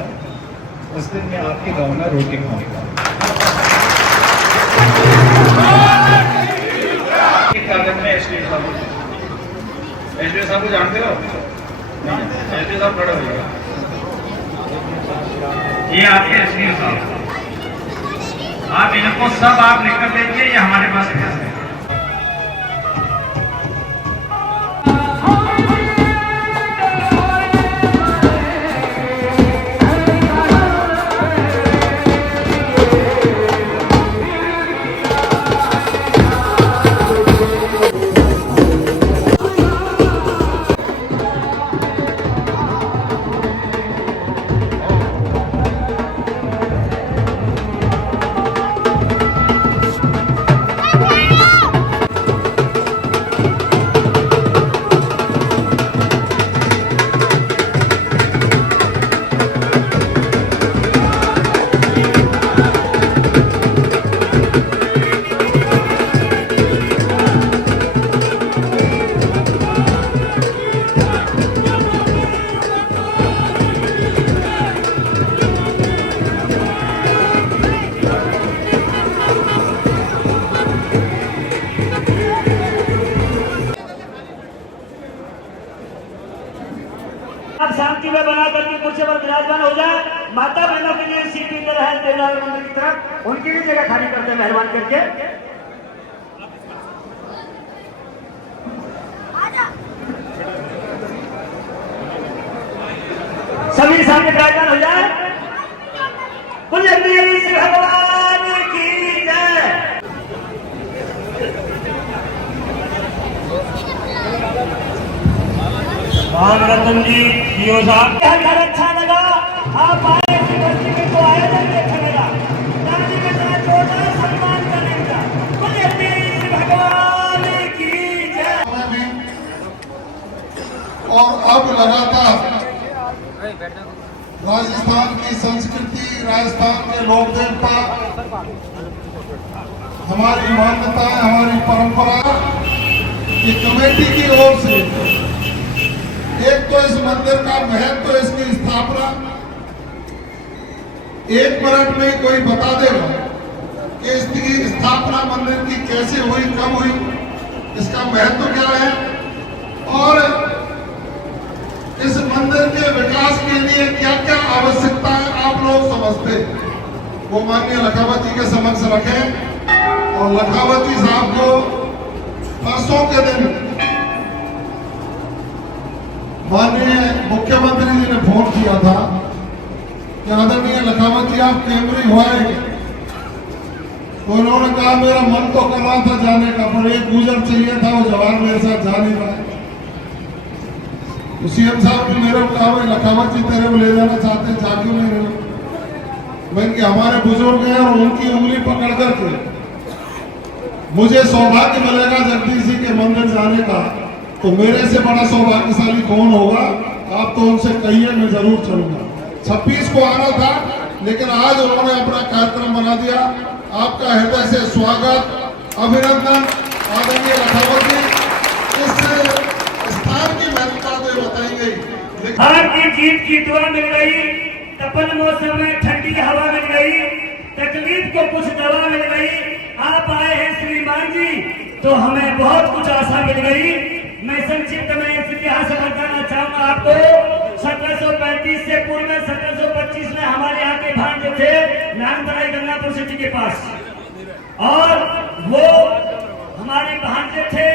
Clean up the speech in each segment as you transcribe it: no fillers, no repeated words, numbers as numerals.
है, उस दिन मैं आपके गांव में रोटी खाऊंगा। एसडी साहब को जानते हो? एसडी साहब खड़े होइएगा। ये आपके एसडी साहब, आप इनको सब आप लिखकर देखिए, ये हमारे पास है। आप शांति में बना करके कुर्सी पर विराजमान हो जाए। माता बहनों के लिए सीट इधर है देवनाथ मंदिर की तरफ, उनकी भी जगह खाली करते हैं मेहरबान करके। सभी सामने विराजमान हो जाए। बोलिए श्री भगवान की जय। राम रतन जी साहब, अच्छा लगा आप आए, यूनिवर्सिटी को आयोजन भी अच्छा लगा, गांधी के साथ जोरदार सम्मान करेगा। बोलिए श्री भगवान की जय। और अब लगातार राजस्थान की संस्कृति, राजस्थान के लोक देवता, हमारी मान्यताएं, हमारी परंपरा की कमेटी की ओर से एक तो इस मंदिर का महत्व, इसकी स्थापना 1 मिनट में कोई बता देगा कि इसकी स्थापना मंदिर की कैसे हुई, कब हुई, इसका महत्व क्या है और इस मंदिर के विकास के लिए क्या क्या आवश्यकता है आप लोग समझते हैं, वो माननीय लखावत जी के समक्ष रखें। और लखावत जी साहब को परसों के दिन माननीय मुख्यमंत्री जी ने फोन किया था कि आदरणीय लखावत जी आप कैमरी हुए, तो उन्होंने कहा मेरा मन तो कर रहा था जाने का, पर एक गुजर चाहिए था, वो जवान मेरे साथ जा नहीं रहा है। तो सीएम साहब ने मेरे को कहा भाई लखावत जी तेरे को ले जाना चाहते हैं, जा क्यों नहीं रहे? मैंने कि हमारे बुजुर्ग हैं और उनकी उंगली पकड़ करके मुझे सौभाग्य मिलेगा जगदीश जी के मंदिर जाने का, तो मेरे से बड़ा सौभाग्यशाली कौन होगा? आप तो उनसे कहिए, मैं जरूर चलूंगा। 26 को आना था, लेकिन आज उन्होंने अपना कार्यक्रम बना दिया। आपका हृदय से स्वागत, अभिनंदन। आदरणीय लखावत जी, इस स्थान की महत्ता तो बताएंगे। हार की जीत की दुआ मिल गई, तपन मौसम में ठंडी हवा मिल गई, तकलीफ को कुछ दवा मिल गई। आप आए हैं श्रीमान जी, तो हमें बहुत कुछ आशा मिल गई। मैं संक्षिप्त में इस इतिहास बताना चाहूंगा आपको। 1735 से पूर्व में 1725 में हमारे यहाँ के भांजे थे नानतराई गंगापुर सिटी के पास, और वो हमारे भांजे थे।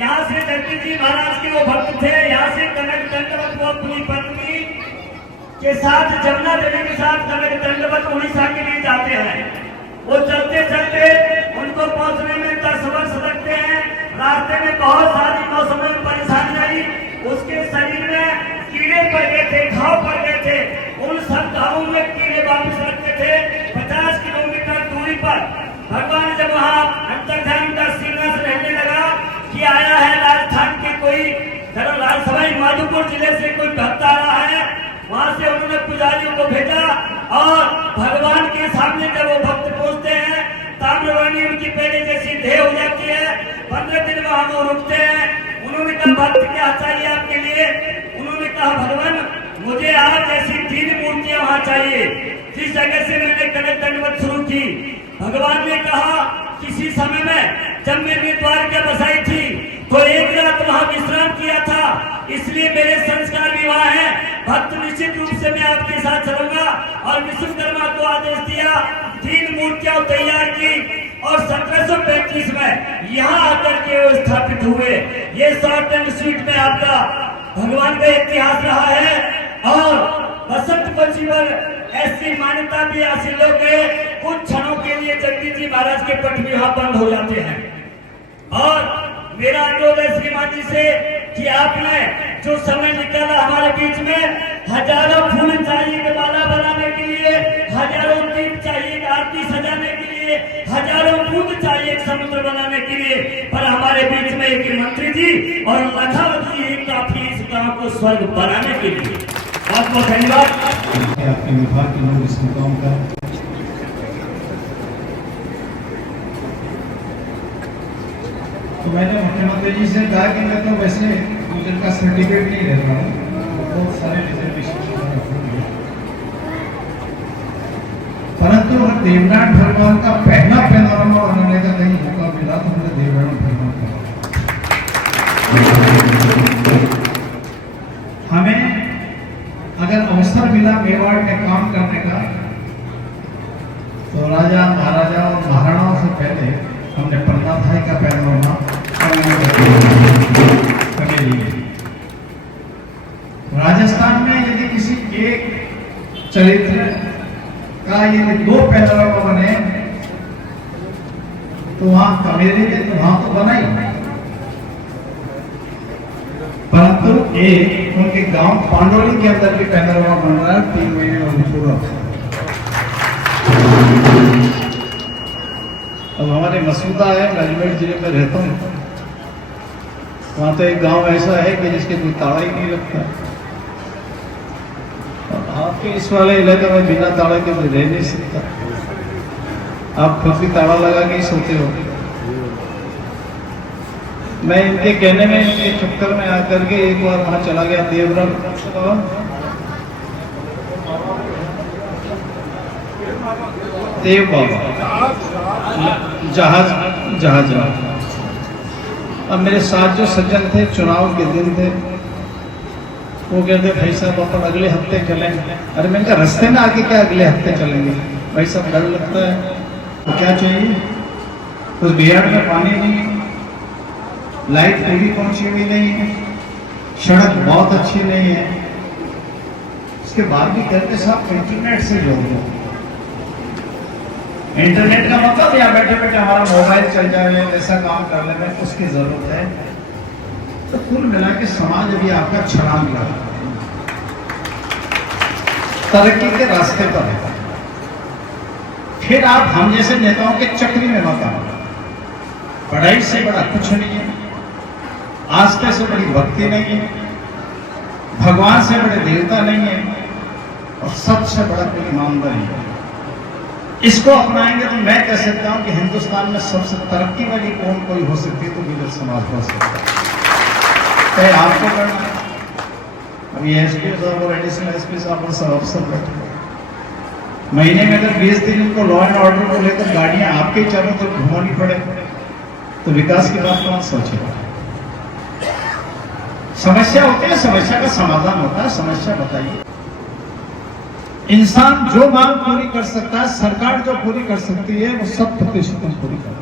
यहाँ से जगदीश जी महाराज के वो भक्त थे। यहाँ से कनक दंडवत वो अपनी पत्नी के साथ, जमुना देवी के साथ कनक दंडवत उड़ीसा के लिए जाते हैं। वो चलते चलते उनको पहुंचने में 10 वर्ष लगते हैं। रास्ते में बहुत सारी मौसमों में परेशानी आई, उसके शरीर में कीड़े पड़ गए थे, घाव पड़ गए थे। उन सब घावों में कीड़े वापस रखते थे। 50 किलोमीटर दूरी पर भगवान जब वहाँ अंतर्ध्यान का सिंहासन रहने लगा कि आया है राजस्थान के कोई राजसभाई माधोपुर जिले से कोई भक्त आ रहा है, वहां से उन्होंने पुजारियों को भेजा और भगवान के सामने जब वो भक्त पहुंचते हैं, ताम्रवाणी उनकी पहले जैसी देह हो जाती है। 15 दिन वहां वो रुकते हैं। उन्होंने कहा भक्त क्या चाहिए आपके लिए? उन्होंने कहा भगवान मुझे आप ऐसी 3 मूर्तियां जगह से मैंने कनक दंडवत शुरू की। भगवान ने कहा किसी समय में जब मैंने द्वारका बसाई थी तो एक रात वहां विश्राम किया था, इसलिए मेरे संस्कार विवाह है। भक्त निश्चित रूप से मैं आपके साथ चलूंगा। और विश्वकर्मा को आदेश दिया, 3 मूर्तियां तैयार की और 1735 में यहाँ आकर के वो स्थापित हुए। ये शॉर्ट एंड स्वीट में आपका भगवान का इतिहास रहा है। और बसंत पंचमी पर ऐसी मान्यता भी हासिल हो गए, कुछ क्षणों के लिए जगदीश जी महाराज के पट भी वहां बंद हो जाते हैं। और मेरा अनुरोध है श्रीमान जी से कि आपने जो समय निकाला हमारे बीच में, हजारों फूल चाहिए माला बनाने के लिए, हजारों दीप चाहिए आरती सजाने के लिए, हजारों दूध चाहिए समुद्र बनाने के लिए, पर हमारे बीच में एक मंत्री जी और लखावत जी ही काफी इस गांव को स्वर्ग बनाने के लिए। बहुत बहुत धन्यवाद। आपके विभाग के लोग इसमें काम करें। तो मैंने मुख्यमंत्री जी से कहा कि मैं तो वैसे मुझे का सर्टिफिकेट नहीं रहता हूँ, बहुत सारे रिजर्वेशन, परंतु देवनाथ भगवान का पहला पैनोरमा बनाने का कहीं मौका मिला तो हमने देवनाथ भगवान का। हमें अगर अवसर मिला मेवाड़ में काम करने का तो राजा महाराजा और महाराणाओं से पहले हमने प्रताप भाई का पैनोरमा राजस्थान में यदि किसी एक चरित्र का यदि 2 पैनोरमा बने तो वहां कमेरी में तो वहां तो बना ही, परंतु एक उनके गांव पांडोली के अंदर भी पैनोरमा बन रहा है 3 महीने में पूरा। अब हमारे मसूदा है, अजमेर जिले में रहता हूँ, वहां तो एक गांव ऐसा है कि जिसके कोई ताला ही नहीं लगता। और आपके इस वाले इलाके में बिना ताला के कोई रह नहीं सकता, आप खुद भी ताला लगा के ही सोते हो। मैं इनके कहने में, इनके चक्कर में आकर के एक बार वहां चला गया देवरम, देव बाबा जहाज। अब मेरे साथ जो सज्जन थे, चुनाव के दिन थे, वो कहते भाई साहब अपन अगले हफ्ते चलेंगे। अरे मैंने कहा रास्ते में आके क्या अगले हफ्ते चलेंगे भाई साहब, डर लगता है। तो क्या चाहिए, उस बिहार में पानी नहीं है, लाइट पूरी पहुंची हुई नहीं है, सड़क बहुत अच्छी नहीं है, उसके बाद भी कहते साहब इंटरनेट से जोड़ दो। इंटरनेट का मतलब यहाँ बैठे बैठे हमारा मोबाइल चल जाए, ऐसा काम कर ले, उसकी जरूरत है। तो कुल मिला के समाज अभी आपका छलांग लगा तरक्की के रास्ते पर है। फिर आप हम जैसे नेताओं के चक्री में मत आओ। पढ़ाई से बड़ा कुछ नहीं है, आस्था से बड़ी भक्ति नहीं है, भगवान से बड़े देवता नहीं है, और सबसे बड़ा कोई ईमानदारी है। इसको अपनाएंगे तो मैं कह सकता हूं कि हिंदुस्तान में सबसे तरक्की वाली कौन कोई हो सकती है तो गुजर समाज हो सकता है। चाहे आपको करना है, अभी एसपी साहब और एडिशनल एसपी साहब और सब अफसर बैठे, महीने में अगर 20 दिन इनको लॉ एंड ऑर्डर को लेकर गाड़ियां आपके चारों तरफ घुमानी पड़े तो विकास की बात कौन सोचेगा। समस्या होती है, समस्या का समाधान होता है। समस्या बताइए, इंसान जो मांग पूरी कर सकता है, सरकार जो पूरी कर सकती है वो 100% पूरी कर।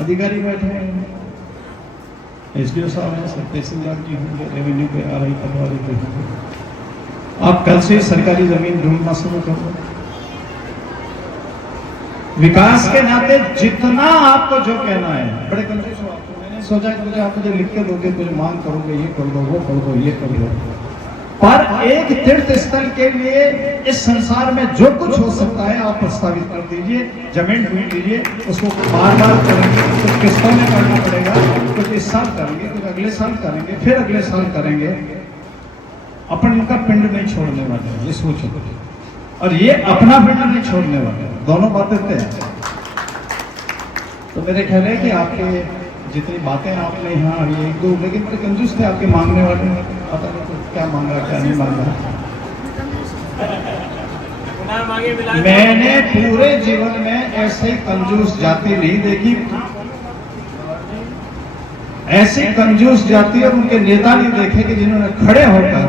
अधिकारी बैठे हैं, एसडीओ साहब हैं, सब तहसीलदार जी होंगे, रेवेन्यू पे आ रही पटवारी पे होंगे। आप कल से सरकारी जमीन ढूंढना शुरू कर दो। विकास के नाते जितना आपको जो कहना है, बड़े कंजूस हो आपको, मैंने सोचा कि मुझे आप मुझे लिख के दोगे, कुछ मांग करोगे, ये कर दो, वो कर दो, ये कर दो, पर एक तीर्थ स्थल के लिए इस संसार में जो कुछ हो सकता है आप प्रस्तावित कर दीजिए। जमीन ढूंढ लीजिए, उसको बार बार करेंगे, कुछ किस्तों में करना पड़ेगा, कुछ इस साल करेंगे, कुछ अगले साल करेंगे, फिर अगले साल करेंगे। अपन इनका पिंड नहीं छोड़ने वाले, ये सोचो, और ये अपना पिंड नहीं छोड़ने वाले, दोनों बातें तय हैं। तो मेरे ख्याल है कि आपके जितनी बातें आपने यहाँ एक दो, लेकिन बड़े कंजूस थे आपके मांगने वाले, पता नहीं क्या मांगा क्या नहीं मांगा। मैंने पूरे जीवन में ऐसे कंजूस जाति नहीं देखी, ऐसी कंजूस जाति और उनके नेता नहीं देखे कि जिन्होंने खड़े होकर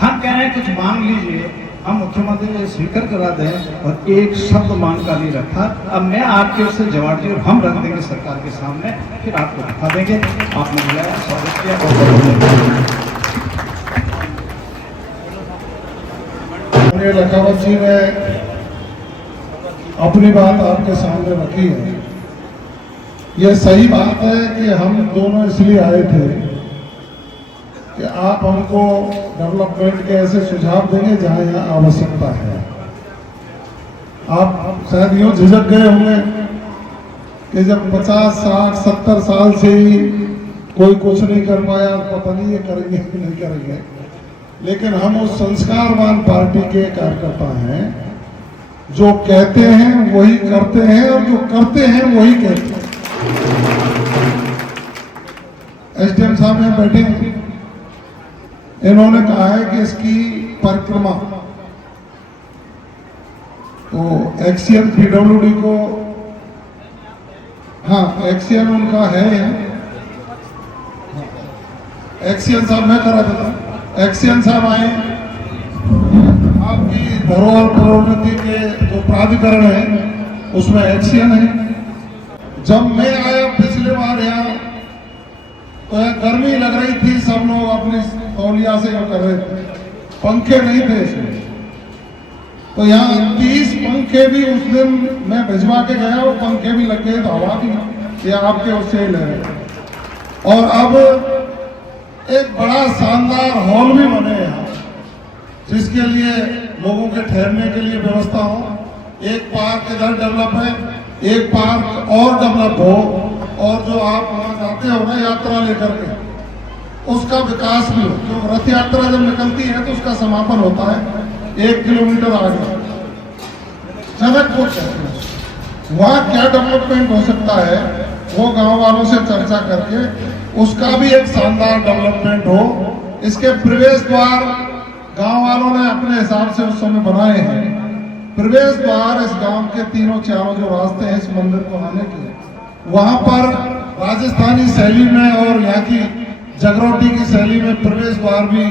हम कह रहे हैं कुछ मांग लीजिए, हम मुख्यमंत्री जी स्वीकार करा दें, और एक शब्द मांग का नहीं रखा। अब मैं आपके उससे जवाब दी और हम रख देंगे सरकार के सामने, फिर आपको दिखा देंगे। आपने बुलाया, स्वागत किया, और लखावत जी ने अपनी बात आपके सामने रखी है। ये सही बात है कि हम दोनों इसलिए आए थे कि आप हमको डेवलपमेंट के ऐसे सुझाव देंगे जहां यहाँ आवश्यकता है। आप शायद यूं झिझक गए होंगे कि जब 50, 60, 70 साल से ही कोई कुछ नहीं कर पाया, पता नहीं ये करेंगे कि नहीं करेंगे। लेकिन हम उस संस्कारवान पार्टी के कार्यकर्ता हैं, जो कहते हैं वही करते हैं और जो करते हैं वही कहते हैं। एसडीएम साहब यहाँ बैठे हैं, इन्होंने कहा है कि इसकी परिक्रमा तो एक्सीएन पीडब्ल्यूडी को, हाँ एक्सीएन उनका है, एक्सीएन साहब मैं करा देता हूँ। एक्सीएन साहब आए, आपकी धरोहर प्रोन्नति के जो प्राधिकरण है उसमें एक्सीएन है। जब मैं आया पिछले बार यहाँ तो यहाँ गर्मी लग रही थी, सब लोग अपनी तौलिया से कर रहे थे, पंखे नहीं थे इसमें। तो यहाँ 30 पंखे भी उस दिन मैं भिजवा के गया, वो पंखे भी लग गए, हवा भी, ये आपके उससे ही ले रहे। और अब एक बड़ा शानदार हॉल भी बने यहाँ, जिसके लिए लोगों के ठहरने के लिए व्यवस्था हो। एक पार्क इधर डेवलप है, एक पार्क और डेवलप हो, और जो आप वहाँ जाते हो ना यात्रा लेकर के, उसका विकास भी हो। जो रथ यात्रा जब निकलती है तो उसका समापन होता है 1 किलोमीटर आगे जनकपुर कहते हैं। वहाँ क्या डेवलपमेंट हो सकता है, वो गांव वालों से चर्चा करके उसका भी एक शानदार डेवलपमेंट हो। इसके प्रवेश द्वार गांव वालों ने अपने हिसाब से उस समय बनाए हैं। प्रवेश द्वार इस गांव के तीनों चारों जो रास्ते हैं इस मंदिर को आने के, वहां पर राजस्थानी शैली में और यहाँ की जगरौटी की शैली में प्रवेश द्वार भी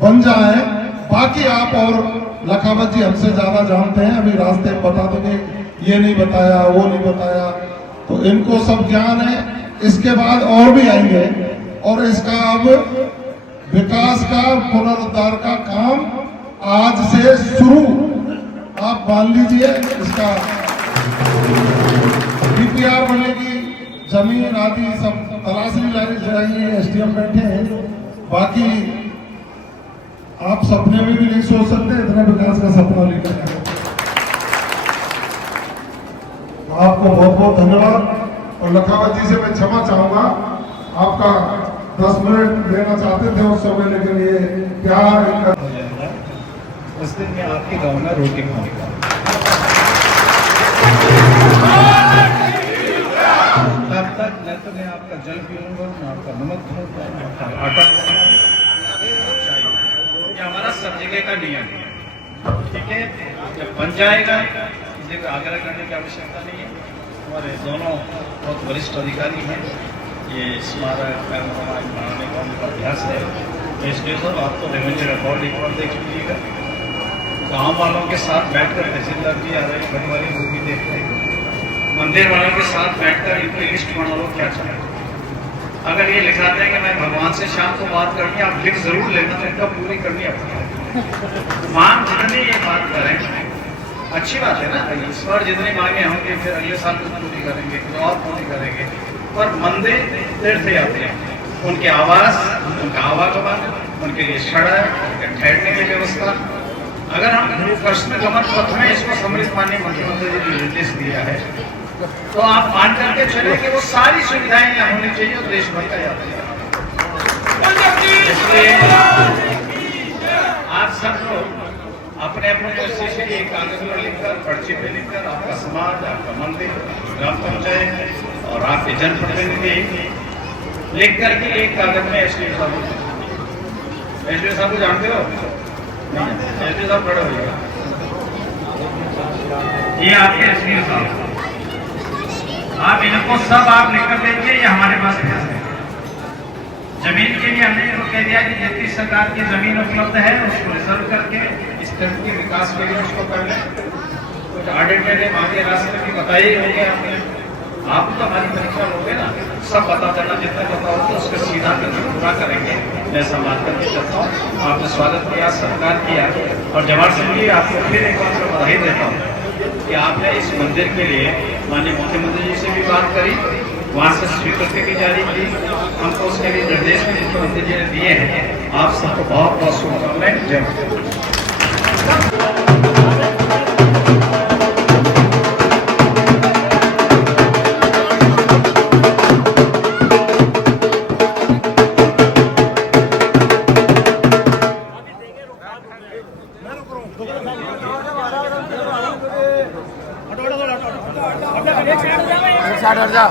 बन जाए। बाकी आप और लखावत जी हमसे ज्यादा जानते हैं, अभी रास्ते बता देंगे, ये नहीं बताया वो नहीं बताया, तो इनको सब ज्ञान है। इसके बाद और भी आएंगे और इसका अब विकास का पुनरुद्धार का काम आज से शुरू आप मान लीजिए। इसका डीपीआर बनेगी, जमीन आदि सब तलाशी जाएगी, एसडीएम बैठे हैं। बाकी आप सपने में भी नहीं सोच सकते इतना विकास का सपना लेकर। आपको बहुत बहुत धन्यवाद। और लखावत जी से मैं क्षमा चाहूंगा, आपका 10 मिनट लेना चाहते थे उस समय, लेकिन ये प्यार हो जाएगा। उस दिन मैं आपके गांव में रोटी खाऊंगा। तब तक न तो मैं आपका जल पीऊंगा, न आपका नमक खाऊंगा, न आपका आटा। ये हमारा सब जगह का नियम है, ठीक है। जब बन जाएगा किसी को आग्रह करने की आवश्यकता नहीं है। हमारे दोनों बहुत वरिष्ठ अधिकारी हैं, ये स्मारक बनाने का उनका अभ्यास है। इसलिए सर आप तो रेवेन्यू रिकॉर्ड एक बार देख लीजिएगा, गाँव वालों के साथ बैठकर तहसीलदार जी आ रहे, पटवारी वो भी देख रहे, मंदिर वालों के साथ बैठकर इनकी लिस्ट बना लो क्या चाहिए। अगर ये लिखाते हैं कि मैं भगवान से शाम को बात करनी, आप लिख जरूर लेना, तो इनका पूरी करनी अपनी मांग जितनी ये बात करें अच्छी बात है ना। इस बार जितनी मांगे होंगे फिर अगले साल कुछ पूरी करेंगे, कुछ और पूरी करेंगे। पर मंदिर तीर्थ यात्री हैं, उनके आवास, उनका आवागमन, उनके लिए सड़क, उनके ठहरने की व्यवस्था, अगर हम प्रश्न गमन पथ में इसको सम्मिलित माननीय मुख्यमंत्री जी ने निर्देश दिया है, तो आप मान करके चले कि वो सारी सुविधाएं यहाँ होनी चाहिए और देश भर का यात्री। इसलिए आप सब लोग अपने अपने स्टेशन एक कागज पर लिखकर, पर्ची पे लिखकर, आपका समाज, आपका मंदिर, ग्राम पंचायत और आपके जनप्रतिनिधि लिख करके एक कागज में एसडीएम साहब एसपी साहब को जानते हो? एसपी साहब खड़े होइएगा। ये आपके एसपी साहब, आप इनको सब आप लेकर देंगे, ये हमारे पास है। जमीन के लिए हमने इनको कह दिया कि जितनी सरकार की जमीन उपलब्ध है उसको रिजर्व करके इस तरह के विकास के लिए उसको कर लें। कुछ ऑडिट के लिए आगे रास्ते भी बताए ही होंगे आपने। आप तो हमारी परीक्षा लोगे ना, सब पता चलना, जितना पता हो तो उसको सीधा करके पूरा करेंगे। मैं संवाद करके चलता हूँ। आपने स्वागत किया, सत्कार किया, और जवाहर सिंह जी आपको फिर एक बार मैं बधाई देता हूँ कि आपने इस मंदिर के लिए माननीय मुख्यमंत्री जी से भी बात करी, वहाँ से स्वीकृति भी जारी की, हमको उसके लिए निर्देश भी मुख्यमंत्री जी ने दिए हैं। आप सबको बहुत बहुत शुभकामनाएं। जय माता दी। हट जा